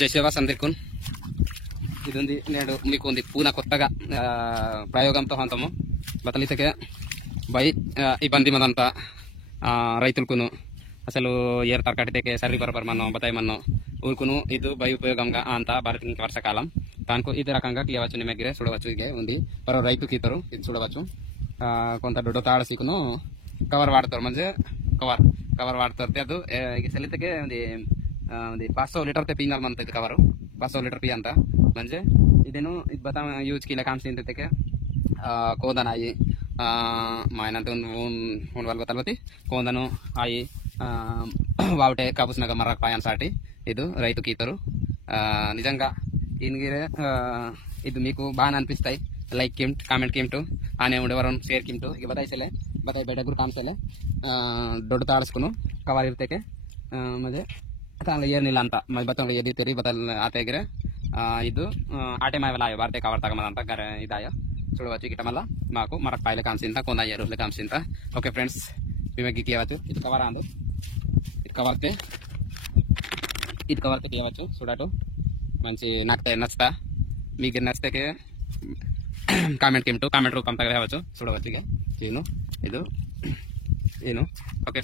జైసేవాస్ అందరికీ ఇది ఉంది నేడు మీకు ఉంది పూనా కొత్తగా ప్రయోగంతో అంతము బతలితకే బై ఇబ్బంది మనంతా రైతులకును అసలు ఏర్తారు కట్టితే సర్రి బరబర్ మనం బతాయి మనం ఊరుకును ఇది బై ఉపయోగంగా అంతా భారత ఇంక వర్షాకాలం దానికి ఇది రకంగా తీయవచ్చు నిమ్మగిరే చూడవచ్చు ఇదే ఉంది పరో రైతుకి ఇతరు ఇది చూడవచ్చు కొంత దొడ్డ తాడసికును కవర్ వాడతారు మంచి ಕವರ್ ಮಾಡ್ತಾರೆ ಅದು ಈಗ ಸಲಿತಕ್ಕೆ ಒಂದು 500 ಲೀಟರ್ ते पीनर म्हणतात कवर 500 ಲೀಟರ್ ಪಿ ಅಂತ म्हणजे इदेनु इत बता यूज केला काम सिंते ते कोदन आई मायनंत उन वाल बतलवती कोदनु आई वावटे कापूसनग मरक पायांसाठी ಇದು రైతుకి ఇతరు నిజంగా ఇన్గిరే ಇದು మీకు బాగా అనిపిస్తాయి లైక్ కిమ్ట్ కామెంట్ కిమ్ట్ ఆనే ఉండేవరం షేర్ కిమ్ట్ ಈಗ ಬತಾಯಿಸಲೆ ಬತಾಯಿ ಬೇಡ ಗುರು ಕಾಮ್ಸಲೆ ದೊಡ್ಡ ತಾಳಸ್ಕೊನು ಕವರ್ ಇರ್ತಕ್ಕೆ ಮತ್ತೆ ತಾಂಗ ಏನಿಲ್ಲ ಅಂತ ಬತ್ತಂಗ ಎದಿತೀರಿ ಬತ್ತಲ್ ಆತೆಗಿರೆ ಇದು ಆಟೆ ಮಾಯವಲ್ಲ ವಾರ್ತೆ ಕವರ್ ತಗಮದಂತ ಇದಾಯ చూడవచ్చు గిట్ట మళ్ళా మాకు మరొక పాయల కాంసింత కొంద ఎరువుల కాంసింత ఓకే ఫ్రెండ్స్ మేము గీయవచ్చు ఇది కవర్ అందు ఇది కవర్తే తీయవచ్చు చూడటు మంచి నాకు నచ్చుతా మీకు నచ్చితే కామెంట్ రూపం తగ్గవచ్చు చూడవచ్చు ఇక ఇది ಏನು ಓಕೆ